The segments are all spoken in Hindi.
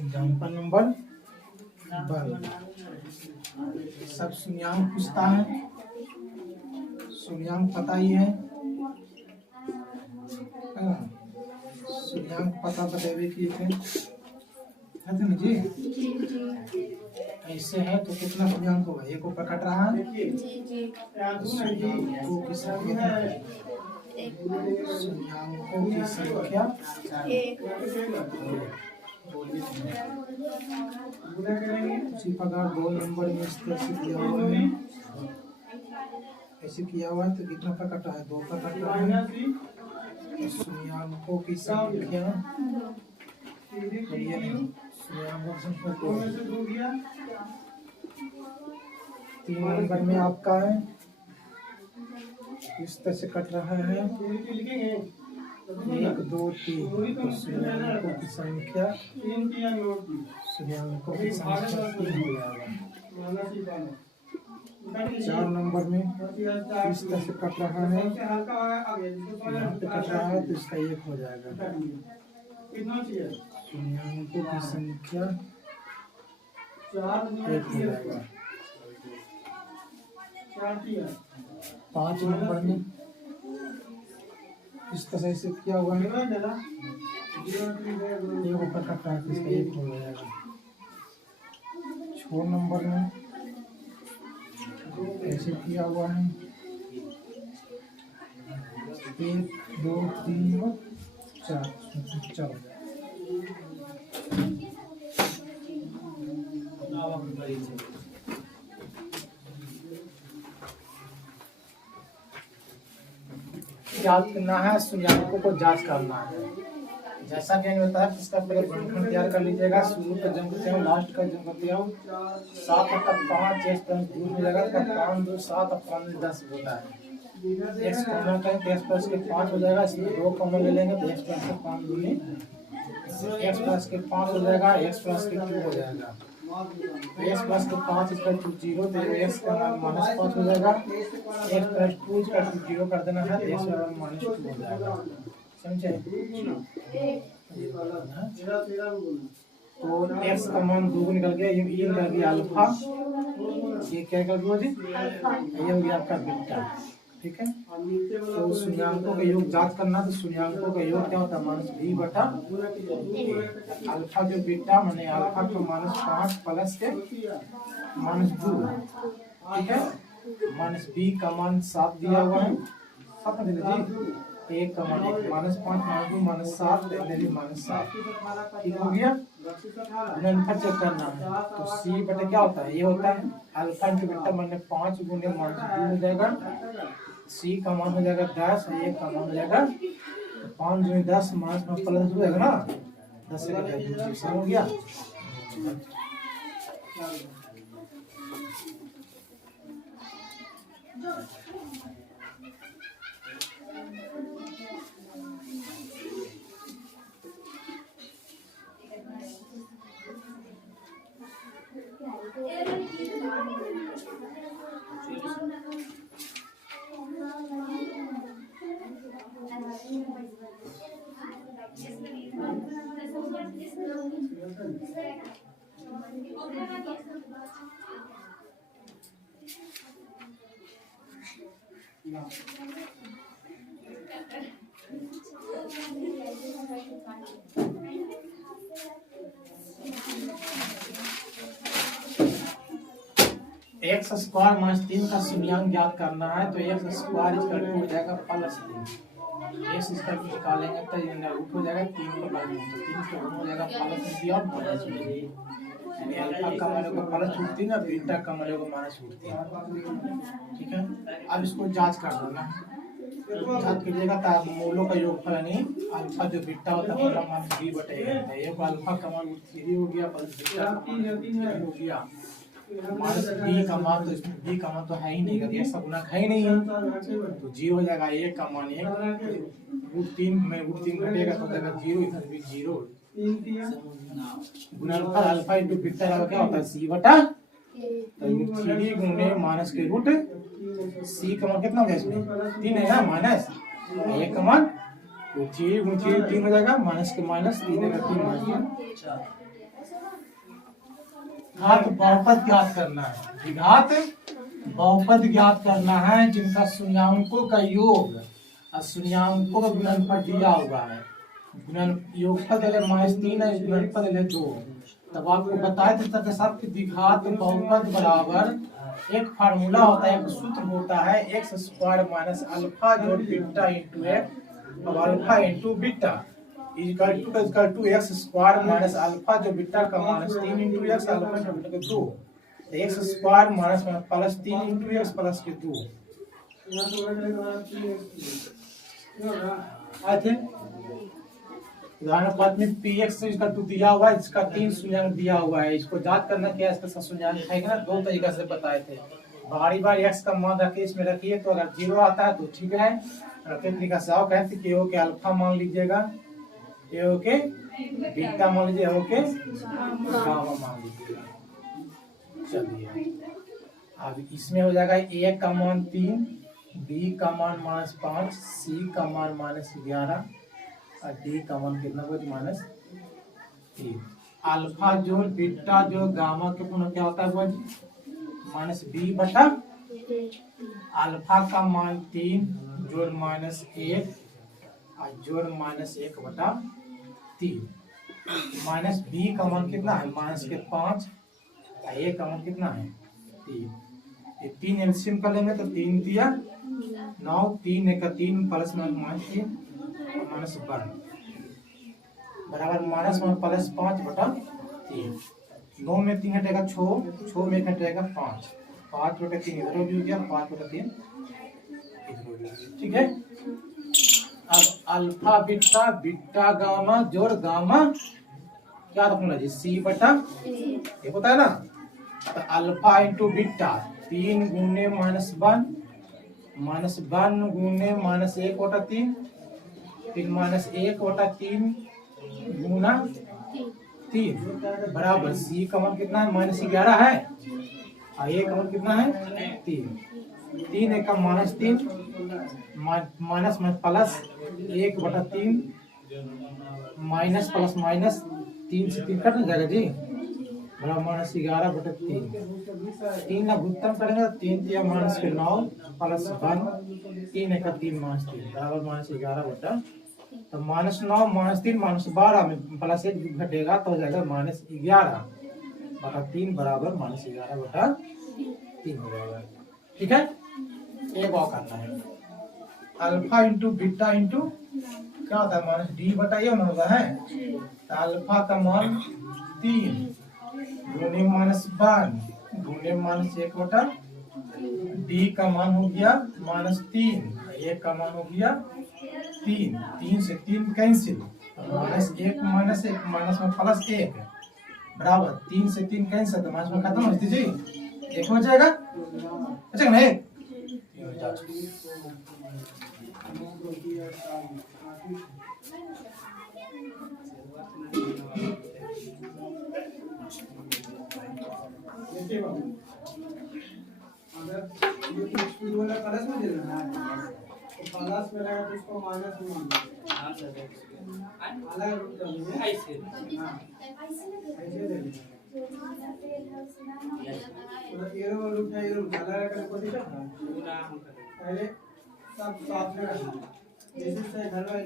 Example number 12। सब शून्यांक पूछता है, शून्यांक पता ही है, शून्यांक पता बतावे की है ना जी। ऐसे है तो कितना शून्यांक होगा, एक ऊपर कट रहा है, शून्यांकों की संख्या उसी प्रकार 2 नंबर में इस तरह से किया हुआ है, ऐसे किया हुआ है तो कितना पर कटा है, 2 पर कट रहा है। शून्यांकों की संख्या शून्यांकों की संख्या 3 नंबर में आपका है, इस तरह से कट रहा है 1 2 3। तो शून्यांकों की संख्या 3 हो जाएगा। 4 नंबर में इस तरह से कट रहा है, यहाँ पे कट रहा है तो इसका 1 हो जाएगा। शून्यांकों की संख्या 1 हो जाएगा। 5 नंबर में इस तरह से किया हुआ है, ये ऊपर कट रहा है तो इसका 1 हो जाएगा। 6 नंबर में ऐसे किया हुआ है, 1 2 3 4 चलो। याद करना है, शून्यांकों को जांच करना है। जैसा कि होता है इसका पहले गुणनखंड तैयार कर लीजिएगा, शुरू का जंग करते हो, लास्ट का जंग करते हो। 7 का 5 x प्लस 2 मिलेगा, 5 2 7 और 5 10 होता है। x कॉमन करें तो x प्लस के 5 हो जाएगा, इसमें 2 कॉमन ले लेंगे तो x प्लस के 5 दूनी x प्लस के 5 हो जाएगा, x प्लस के 2 हो जाएगा। x प्लस के 5 इसका 2 0 तो x का माइनस 5 हो जाएगा, x प्लस 2 इसका 0 कर देना है तो x का माइनस 2 हो जाएगा। समझे? तो x का मान 2 निकल गया, ये निकल गया अल्फा, ये क्या निकल गया जी, ये हो गया आपका बीटा। ठीक है, तो शून्यांकों का योग जांच करना, तो शून्यांकों का योग क्या होता है, माइनस b बटा अल्फा जो बीटा माने अल्फा को -5 प्लस के -2। ठीक है, माइनस b का मान 7 दिया हुआ है, 7 दे जी, 1 का मान -5 -2 -7 -7। ठीक हो गया, गुणनफल चेक करना है तो c बटे क्या होता है, ये होता है अल्फा इंटू बीटा माने 5 गुने -2 हो जाएगा, c का मान हो जाएगा 10 और 1 का मान हो जाएगा 5 गुने 10 माइनस में प्लस हो जाएगा ना, 10 से घटा हो गया। एक्स स्क्वायर माइनस 3 का शून्यांक ज्ञात करना है तो एक्स स्क्वायर इसका रूट हो जाएगा प्लस 3, एक्स इसका रूट निकालेंगे तो ये रूट हो जाएगा 3 को प्लस 3, तो 3 का रूट हो जाएगा प्लस 3 और माइनस 3, यानी अल्फा का मान होगा प्लस 3 और बीटा का मान होगा माइनस 3। ठीक है, अब इसको जांच कर देना, जांच कीजिएगा तो मूलों का योगफल यानी अल्फा जो बीटा होता है पूरा मान b बटे a, एक अल्फा का मान 3 हो गया प्लस बीटा का मान 3 हो गया, माइनस b का मान तो इसमें b का मान तो है ही नहीं, अगर ये सब गुणक है ही नहीं है तो 0 हो जाएगा, a का मान 1 √3 में √3 घटेगा तो हो जाएगा 0, इधर भी 0। गुणनफल अल्फा इंटू बीटा क्या होता है c बटा तो ये 3 गुने माइनस के रूट सी का मान कितना हो गया इसमें 3 है ना माइनस ए का मान तो 3 गुने 3 3 हो जाएगा माइनस के माइनस 3 है 3 माइनस 3 घात बहुपद ज्ञात करना है द्विघात बहुपद ज्ञात करना है जिनका शून्याङ्कों का योग और शून्याङ्कों का गुणनफल दिया हुआ है गुणन योगफल -3 है गुणनफल 2 तब आपको बताया था के साथ कि द्विघात बहुपद बराबर एक फार्मूला होता है एक सूत्र होता है x स्क्वायर माइनस अल्फा जोड़ बीटा इंटू एक्स अब alpha into beta equal to x square minus alpha जो बीटा का -3 into x alpha into beta के 2 x square minus plus 3 into x plus के 2 उदाहरण 5 में px इसका 2 दिया हुआ है इसका 3 शून्याङ्क दिया हुआ है इसको याद करना क्या है इसका शून्याङ्क है ना दो तरीका से बताए थे बारी बार x का मान रखिए इसमें रखिए तो अगर 0 आता है तो ठीक है रखे तरीका से आओ कहते कि ओ के अल्फा मान लीजिएगा ए ओ के बीटा मान लीजिए ओ के गामा मान लीजिएगा चलिए अब इसमें हो जाएगा a का मान 3 b का मान -5 c का मान -11 और डी का मान कितना होगा -3 अल्फा जोड़ बीटा जो गामा के पुनः क्या होता है -b बटा अल्फा का मान 3 जोड़ -1 और जोड़ -1 बटा 3 -b का मान कितना है -5 और a का मान कितना है 3 ये 3 एलसीएम कर लेंगे तो 3 दिया 9 3 एक 3 प्लस -3 -1 बराबर -1 +5 बटा 3 9 में 3 हटेगा 6 में 1 हटेगा 5 5 बटा 3 इधर भी हो गया 5 बटा 3 इधर हो गया ठीक है अब अल्फा बीटा बीटा गामा जोड़ गामा क्या रखना है सी बटा ये होता है ना तो अल्फा इंटू बीटा 3 गुने -1 गुने -1 बटा 3 फिर -1 बटा 3 गुना 3 बराबर सी का मान कितना है -11 है और ए का मान कितना है 3 एक का -3 माइनस में प्लस 1 बटा 3 माइनस प्लस माइनस 3 से 3 कट जाएगा जी बराबर -11 बटा 3 ना गुणन करेंगे 3 दिया -9 प्लस 1 3 एक का 3 -3 बराबर -11 बटा तो -9 -3 -12 में प्लस 1 घटेगा तो हो जाएगा -11 बटा 3 बराबर -11 बटा 3 हो जाएगा ठीक है एक और करना है अल्फा इंटू बीटा इंटू क्या होता है -d बटा ये ना होता है तो अल्फा का मान 3 गुने -1 गुने -1 बटा d का मान हो गया -3 a का मान हो गया 3 से 3 कैंसिल -1 -1 माइनस में प्लस 1 बराबर 3 से 3 कैंसिल तो माइनस में खत्म हो जी एक हो जाएगा अच्छा नहीं अगर ये वाला प्लस में देना है तो प्लस में रहेगा तो इसको माइनस में मान लो हां सर अलग रूप डालेंगे ऐसे हां ऐसे दे देंगे तो एरो रूप है एरो अलग करके पोजीशन पूरा हम पहले सब साथ में रखना जैसे से घर में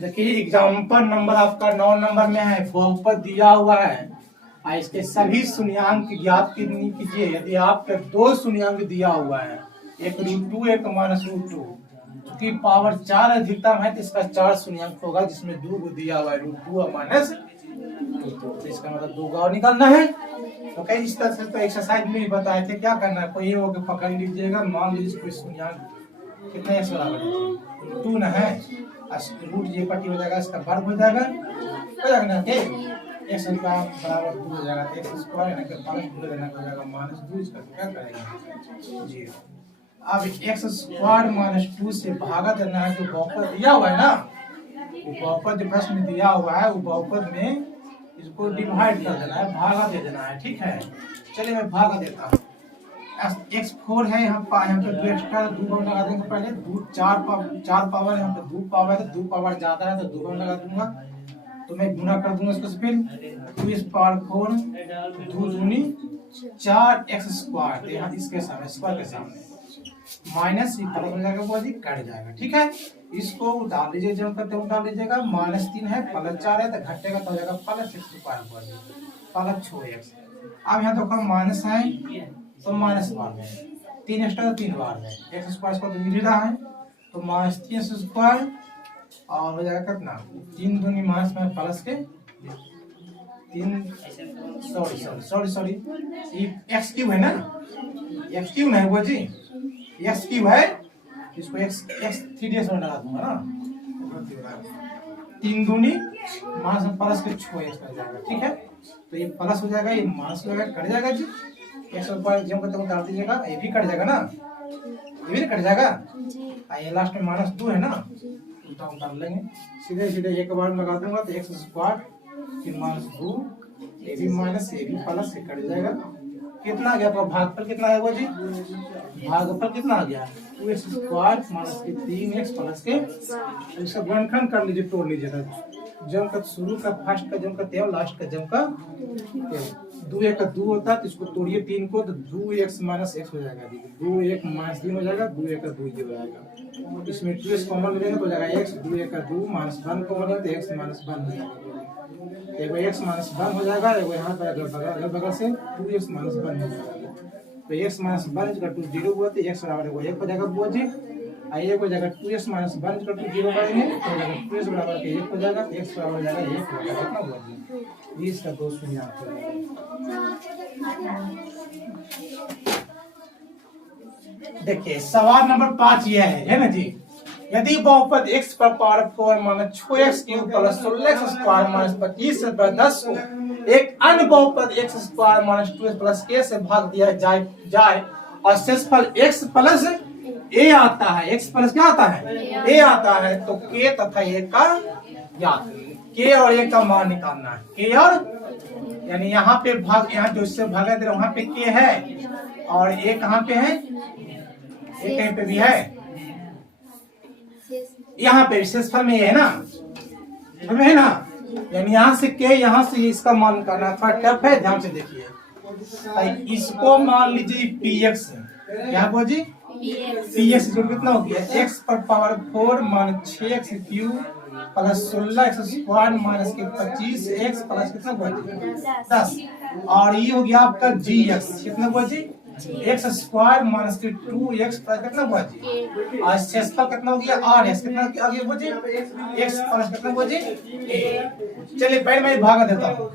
देखिए एग्जांपल नंबर आपका 9 नंबर में है बहुपद दिया हुआ है इसके सभी शून्याङ्क ज्ञात कीजिए यदि आपके 2 शून्याङ्क दिया हुआ है एक √2 एक -√2 क्योंकि पावर 4 अधिकतम है तो इसका 4 शून्याङ्क होगा जिसमें 2 दिया हुआ है √2 और -√2 तो इसका मतलब 2 और निकालना है तो कई इस तरह से तो एक्सरसाइज में ही बताए थे क्या करना है कोई हो के पकड़ लीजिएगा मान लीजिए कोई शून्याङ्क कितने x बराबर 2 ना है रूट ये पट्टी हो जाएगा इसका वर्ग हो जाएगा ना x का बराबर 2 हो जाएगा x स्क्वायर ना के पावर 2 देना हो जाएगा -2 इसका क्या करेंगे जी अब x स्क्वायर -2 से भागा देना है जो बहुपद दिया हुआ है ना वो बहुपद जो प्रश्न में दिया हुआ है वो बहुपद में इसको डिवाइड कर देना है, भागा दे देना है, ठीक है। चलिए मैं भागा देता हूँ। x4 है, यहाँ पे 2 एक्स्ट्रा 2 पावर लगा देंगे पहले। 4 पावर यहाँ पे 2 पावर है, 2 पावर ज्यादा है तो 2 पावर लगा दूंगा, तो मैं गुना कर दूंगा इसको। फिर 2 इस पावर 4 2 दूनी 4x², यहाँ इसके सामने स्क्वायर के सामने माइनस प्लस हो जाएगा, वो कट जाएगा, ठीक है। इसको उतार लीजिए, जब करते उतार लीजिएगा। -3 है +4 है तो घटेगा तो हो जाएगा +x², +6x। अब यहाँ देखो माइनस है तो माइनस बार में 3 एक्स्ट्रा तो 3 बार में x² इसको तो मिल रहा है, तो -3x² और हो जाएगा कितना 3 दूनी माइनस में प्लस के 3 सॉरी ये x³ है ना, x³ है वो जी, x³ है, इसको x3 लगा दूंगा ना। 3 दूनी माइनस में प्लस के 6x हो जाएगा, ठीक है। तो ये प्लस हो जाएगा, ये माइनस हो जाएगा, कट जाएगा जी। x² जब करते उतार दीजिएगा, ये भी कट जाएगा ना, ये भी कट जाएगा। ये लास्ट में -2 है ना, उतार लेंगे सीधे सीधे एक बार लगा दूंगा तो x² फिर -2, ये भी माइनस ये भी प्लस से कट जाएगा। कितना आ गया आपका भागफल, कितना है वो जी? भागफल कितना आ गया 2x² माइनस के 3x प्लस के। इसका गुणनखंड कर लीजिए, तोड़ लीजिएगा। जम का शुरू का फर्स्ट का जम का तेव, लास्ट का जम का 2 1 का 2 होता है, तो इसको तोड़िए 3 को तो 2x - x हो जाएगा। 2 1 - 3 हो जाएगा, 2 1 का 2 ये हो जाएगा। इसमें 2x कॉमन लेंगे तो हो जाएगा x, 2 1 का 2 -1 कॉमन लेंगे तो x - 1 हो जाएगा। एगो x - 1 हो जाएगा, एगो यहाँ पर अगल बगल से 2x - 1 हो जाएगा। तो x - 1 का 2 0 हुआ तो x बराबर 1 हो जाएगा बुआ जी। आइए को जाएगा 2x - 1 का 2 0 करेंगे तो जाएगा 2x बराबर के 1 हो जाएगा, तो x बराबर हो जाएगा 1 हो जाएगा ना बुआ जी। ये इसका 2 शून्य हो जाएगा। देखिए सवाल नंबर 5 यह है ना जी, यदि बहुपद x पर power 4 minus 6x³ plus 16x² minus 25/10 को एक अन्य बहुपद x² minus 2x plus a से भाग दिया जाए और शेषफल x प्लस a आता है, x प्लस क्या आता है a आता है, तो k तथा a का ज्ञात k और a का मान निकालना है। k और यानी यहाँ पे भाग, यहाँ जो इससे भागा दे रहा वहां पे k है और a कहाँ पे है, a कहीं पे भी है, यहाँ पे शेषफल में है ना, है ना, यानी यहाँ से के यहाँ से इसका मान करना थोड़ा टफ है, ध्यान से देखिए। इसको मान लीजिए px है, क्या बोल जी px जो कितना हो गया x पर power 4 minus 6x³ plus 16x² minus के 25x प्लस कितना हुआ जी 10, और ये हो गया आपका gx कितना हुआ जी x² माइनस के 2x प्लस कितना हुआ जी, और शेषफल कितना हो गया rx कितना आ गया वो जी x प्लस कितना हुआ जी a। चलिए पहले मैं भागा देता हूँ,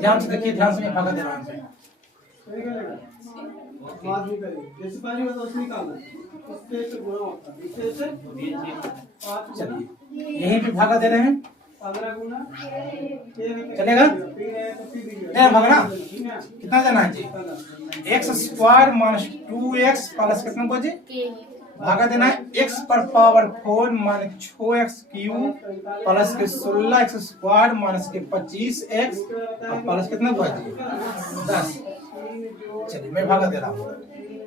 ध्यान से देखिए, ध्यान से मैं भागा दे रहा हूँ। चलिए यहीं पे भागा दे रहे हैं, चलेगा नहीं भागना, कितना देना है जी x² माइनस 2x प्लस कितना बजे भागा देना है x पर पावर 4 माइनस 6x³ प्लस के 16x² माइनस के 25x और प्लस कितना बजे 10। चलिए मैं भागा दे रहा हूँ,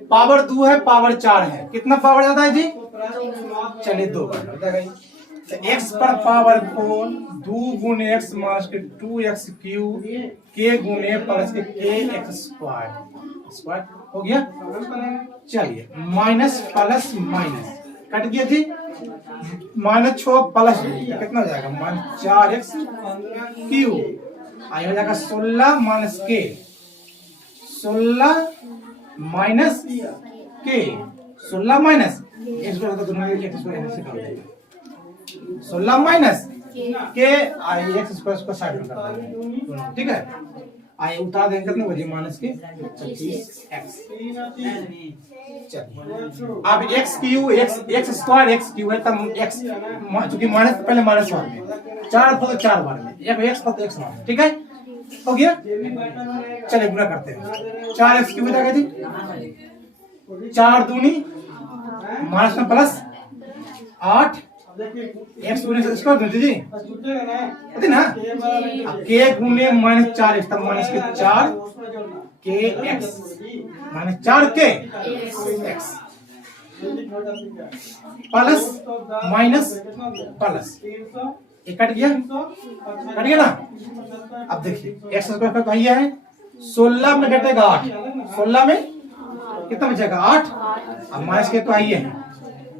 पावर 2 है पावर 4 है, कितना पावर ज्यादा है जी, चलिए 2 हो जाएगा। तो x पर पावर 4 2 गुने x माइनस के 2x³ k गुने प्लस के kx² हो गया। चलिए माइनस प्लस माइनस कट गया जी, -6 प्लस तो कितना हो जाएगा -4x³ आई हो जाएगा 16 minus k, 16 minus k, 16 minus 16 minus के आई x² को साइड में कर देंगे, ठीक है। आई उतार देंगे कितने बजे माइनस के 25x। अब x³ x² है तब x चूंकि माइनस पहले माइनस बार में 4 तो 4 बार में या x तो x बार में, ठीक है हो गया। चलिए गुना करते हैं, 4x³ हो जाएगा जी, 4 दूनी माइनस में प्लस 8 एक्स गुने स्क्वायर करते जी होते ना। अब के गुने -4 x तब माइनस के 4 के एक्स -4 के एक्स प्लस माइनस प्लस ये कट गया ना। अब देखिए एक्स स्क्वायर का ये है 16 में घटेगा 8, 16 में कितना बचेगा 8। अब माइनस के तो आइए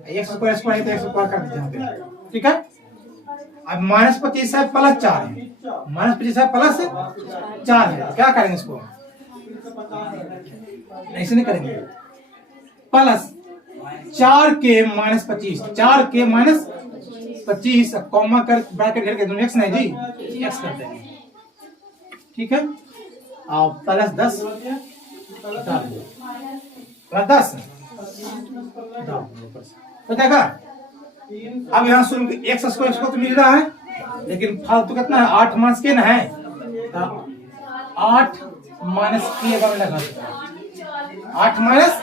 एक्स स्क्वायर स्क्वायर तो एक्स स्क्वायर कर दीजिए यहाँ पे, ठीक है। अब -25 है प्लस 4 है, -25 है प्लस 4 है, क्या करेंगे इसको ऐसे नहीं करेंगे। प्लस 4 के -25 4 के -25 कॉमा कर ब्रैकेट करके दोनों एक्स नहीं जी एक्स करते हैं, ठीक है। अब प्लस 10 डाल दो, प्लस 10 तो क्या कहा। अब यहाँ सुन एक्स स्क्वायर को तो मिल रहा है, लेकिन फालतू कितना है 8 माइनस के ना है, 8 माइनस के का लगा 8 माइनस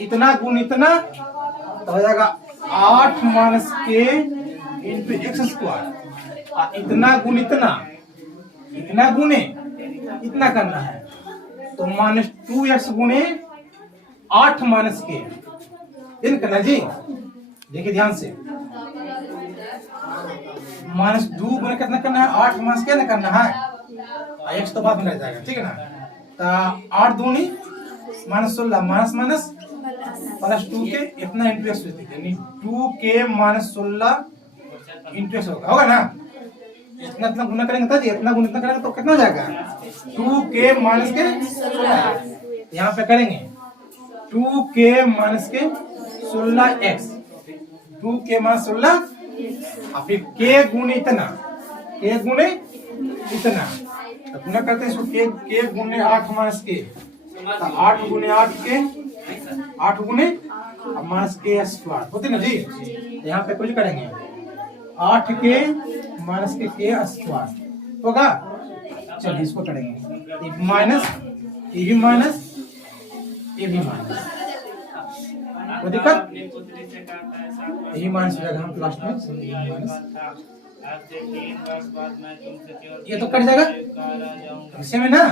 इतना गुण इतना तो हो जाएगा 8 माइनस के इंटू एक्स स्क्वायर, इतना गुण इतना गुने इतना करना है तो -2x गुने 8 माइनस के दिन करना जी। देखिए ध्यान से -2 गुने कितना करना है 8 माइनस के ना करना है, एक्स तो बाद में रह जाएगा, ठीक है ना। तो 8 दूनी -16 माइनस प्लस 2 के इतना इंटू एक्स यानी 2 के -16 इंटू एक्स होगा ना। इतना गुना करेंगे तो इतना गुना इतना करेंगे तो कितना हो जाएगा 2 के माइनस के 16 यहाँ पे करेंगे 2 के माइनस के 16x 2 के माइनस 16 और फिर के गुने इतना तो गुना करते हैं इसको के गुने 8 माइनस के तो 8 गुने 8 के 8 गुने माइनस के स्क्वायर होते ना जी। यहाँ पे कुछ करेंगे 8 के माइनस के स्क्वायर होगा। चलिए इसको करेंगे माइनस ये भी माइनस ये भी माइनस, कोई दिक्कत यही माइनस हो जाएगा हम लास्ट में माइनस ये तो कट जाएगा इसे में ना।